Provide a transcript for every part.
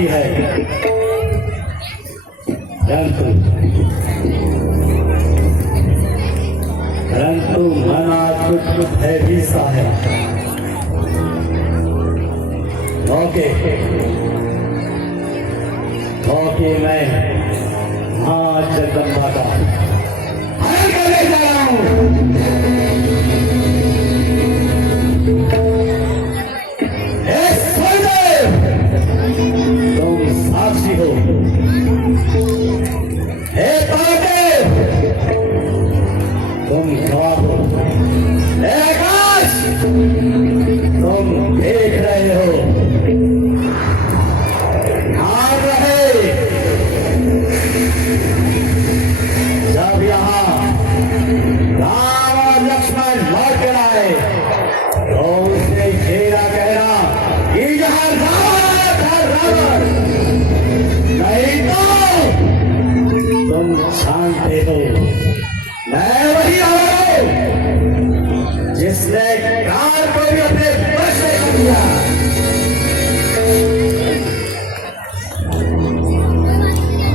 आई है, परंतु मन आज कुछ हैवी सा है। ओके मैं हाँ जगदम्बा का ले जा रहा हूँ। तुम साक्षी हो, हे पार्वती तुम गवाह हो, हे आकाश तुम देख रहे हो। ध्यान रहे, जब यहाँ राम और लक्ष्मण लौट कर आए तो उसने घेरा कहना कि यहाँ रावण था, रावण नहीं तो तुम जानते हो मैं वही रावण हूँ जिसने कार को भी अपने वश में कर लिया।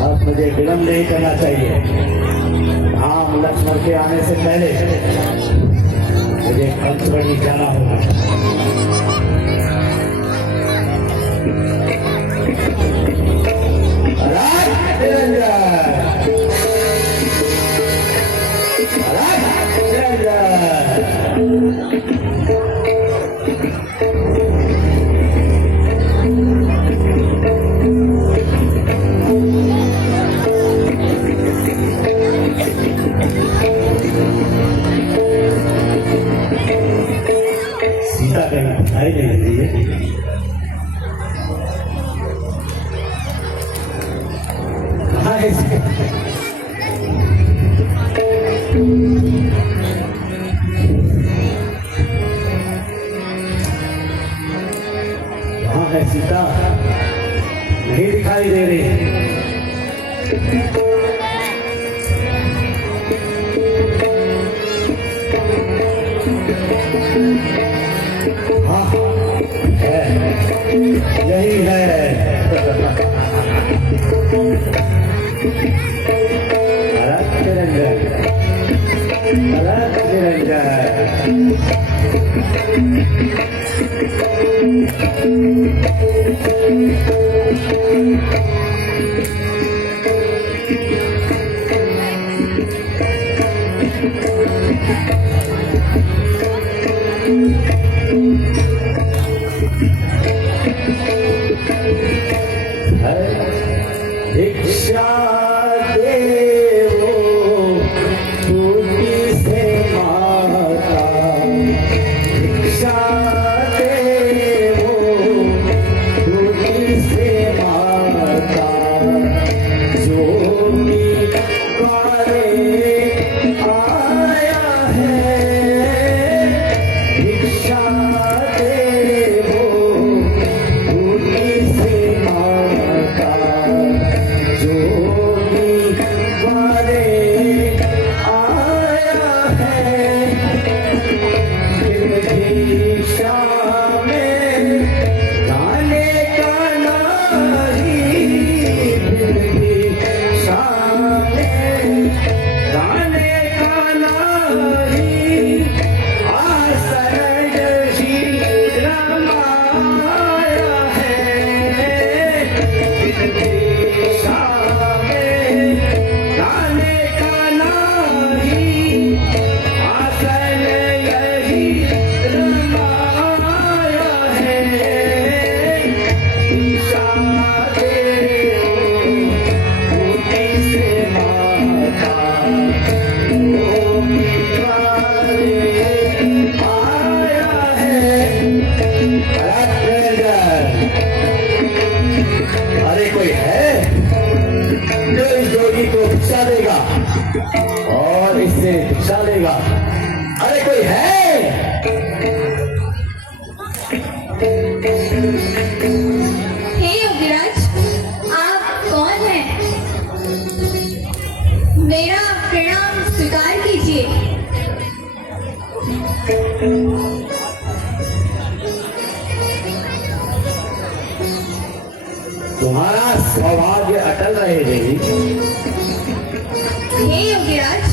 अब मुझे विलंब नहीं करना चाहिए, राम लक्ष्मण के आने से पहले मुझे पंचवटी जाना होगा। सीता कहीं दिखाई नहीं देती है। कहाँ है सीता? कहाँ है सीता? नहीं दिखाई दे रही। हाँ है, यही है। रक्त निरंजन, रक्त निरंजन। भिक्षा देवो टूटी से माता, भिक्षा देवो टूटी से माता, जो भी द्वारे आया है भिक्षा देवो टूटी से माता, जो भी द्वारे आया है भिक्षा में गाने का नहीं, भिक्षा में गाने का नहीं, आसरण श्री रामाया है भिक्षा में गाने का नहीं, आसन यही रमाया है भिक्षा देवो टूटी से माता, जो भी द्वारे आया है। अरे कोई है जो इस जोगी को भिक्षा देगा और इससे भिक्षा लेगा? अरे कोई है? हे योगीराज, आप कौन हैं? मेरा प्रणाम स्वीकार कीजिए। तुम्हारा सौभाग्य अटल रहे देवी। हे योगीराज,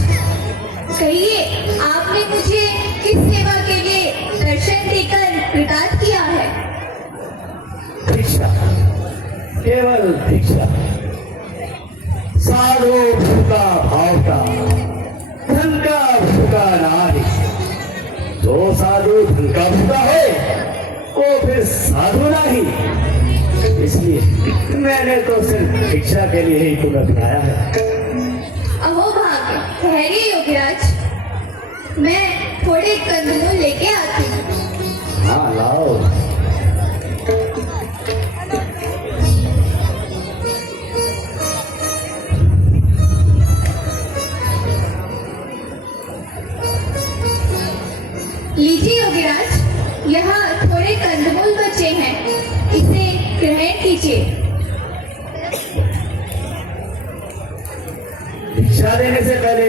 कहिए आपने मुझे किस सेवा के लिए दर्शन देकर कृतार्थ किया है? भिक्षा, केवल भिक्षा। साधु भूखा भावता, धन का भूखा नारी। जो साधु धन का भूखा हो वो फिर साधु नहीं। इसलिए मैंने तो सिर्फ भिक्षा के लिए ही तुम्हें बुलाया है। अहो भाग्य, ठहरिए योगीराज, मैं थोड़े कंदमूल लेके आती हूँ। हाँ लाओ। लीजिए योगीराज, यहाँ थोड़े कंदमूल बचे हैं, इसे ग्रहण कीजिए। भिक्षा देने से पहले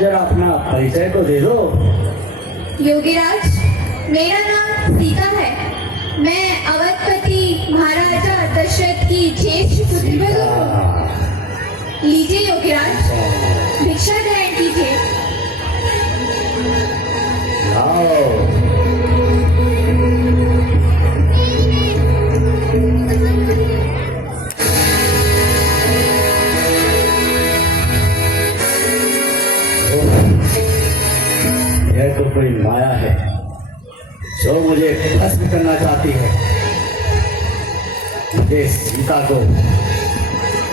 जरा अपना परिचय तो दे दो। योगीराज, मेरा नाम सीता है। मैं अवधपति महाराजा दशरथ की ज्येष्ठ पुत्री हूँ। लीजिए योगीराज, भिक्षा ग्रहण कीजिए। लाओ। यह तो कोई माया है जो मुझे भस्म करना चाहती है। मुझे सीता को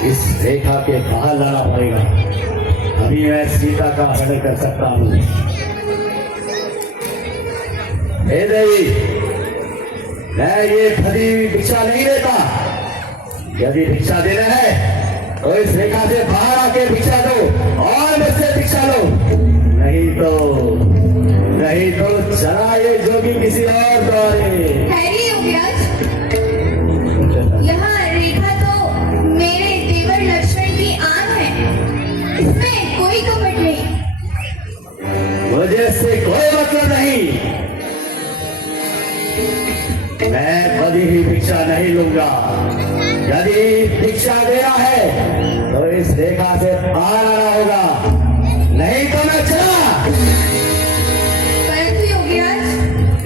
इस रेखा के बाहर लाना पड़ेगा, अभी मैं सीता का हरण कर सकता हूँ। हे देवी, मैं ये फली भिक्षा नहीं देता। यदि भिक्षा देना है तो इस रेखा से बाहर आके भिक्षा दो और मुझसे भिक्षा लो। नहीं तो चला ये जोगी किसी और द्वारे। ठहरिए योगीराज, यहाँ रेखा तो मेरे देवर लक्ष्मण की आन है, इसमें कोई कपट नहीं। मुझे इससे कोई मतलब नहीं। मैं कभी भी भिक्षा नहीं लूंगा। यदि भिक्षा देना है तो इस रेखा से बाहर आना होगा, नहीं तो मैं चला। परंतु योगीराज,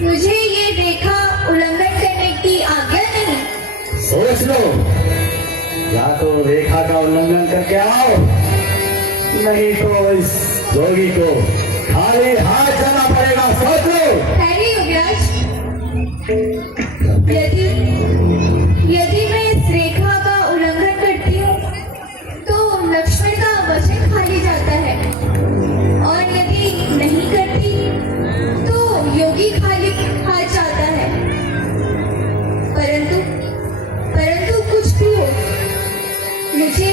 मुझे ये रेखा उल्लंघन करने की आज्ञा नहीं। सोच लो, या तो रेखा का उल्लंघन करके आओ, नहीं तो इस जोगी को खाली हाथ जाना पड़ेगा। सोच लो। ठहरिए योगीराज, यदि मैं इस रेखा का उल्लंघन करती हूँ तो लक्ष्मण का वचन खाली जाता है, और यदि नहीं करती तो योगी खाली हाथ जाता है। परंतु कुछ भी हो, मुझे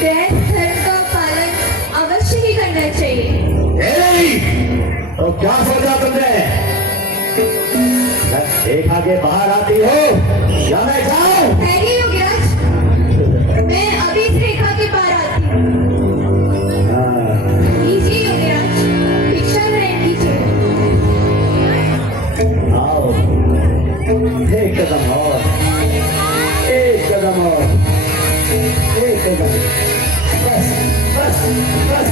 गृहस्थ धर्म का पालन अवश्य ही करना चाहिए। तो क्या सोचा तुमने? रेखा के बाहर आती हो या मैं जाऊं? ठहरिए योगीराज, मैं अभी इस रेखा के पार आती हूँ। लीजिए योगीराज, भिक्षा ग्रहण कीजिए। आओ, एक कदम और, एक कदम और, एक कदम, बस बस बस,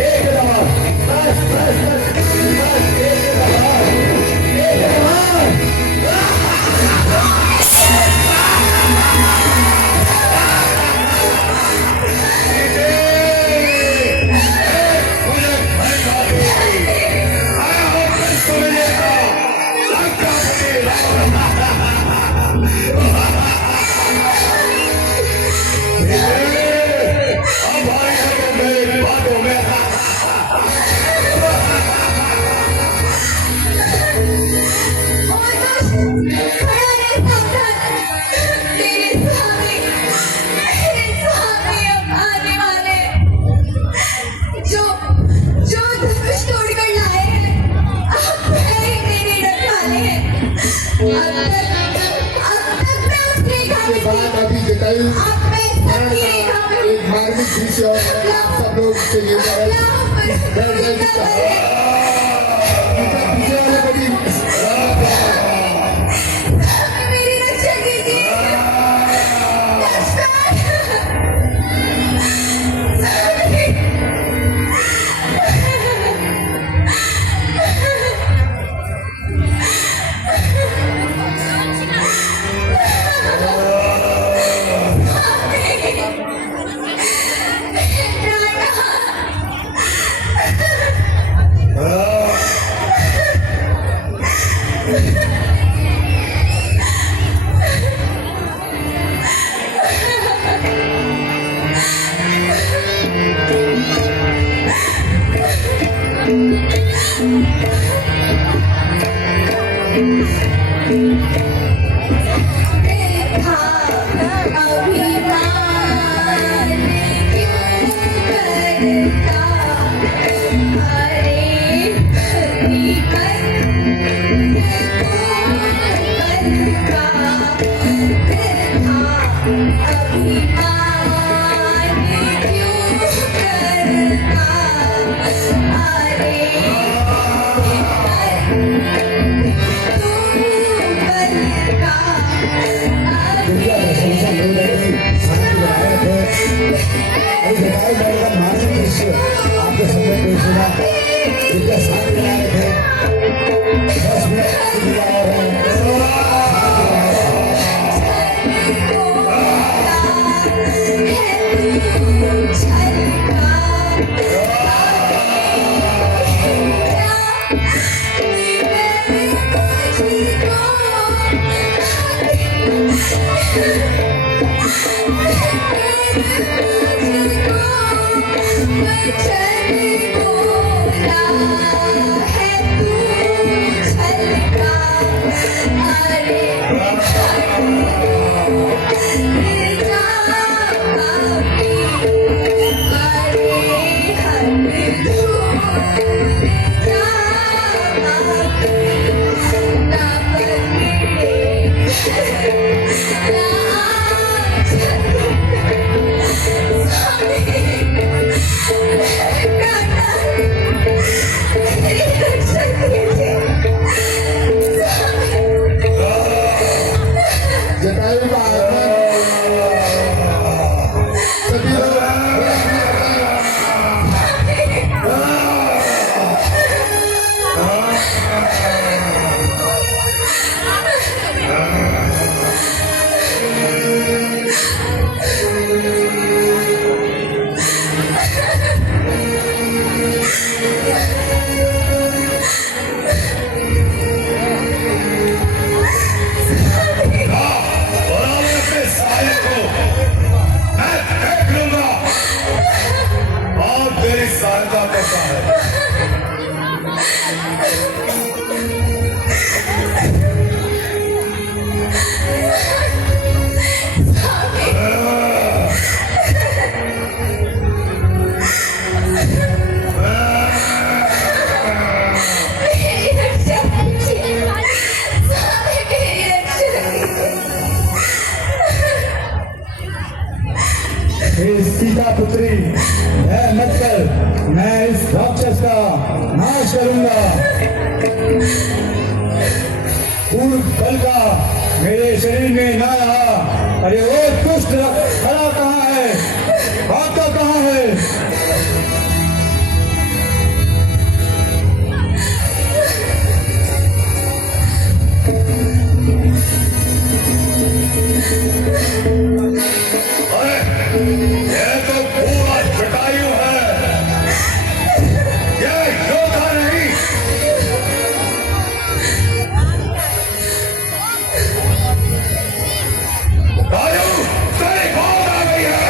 एक कदम और, बस बस बस बस, एक कदम और, एक कदम और। एक धार्मिक दृश्य आप सब लोग के लिए दुर्गा प्रशंसा मिल रही थी, शांति बनाए रखे। अभी बताए जाएगा मानसिक दृश्य आपके सामने पेश होगा। दुर्गा शांति बनाए रखे। 10 मिनट गुजारा जटायु का आगमन सभी लोग सहायता करता है। सीता पुत्री है मत कर, मैं इस राक्षस का नाश करूंगा। पूर्ण बल का मेरे शरीर में ना रहा। अरे वो दुष्ट खड़ा कहाँ है, भागता कहाँ है? ये तो पूरा जटायु है, ये योद्धा नहीं। जटायु तेरी बात आ गई है।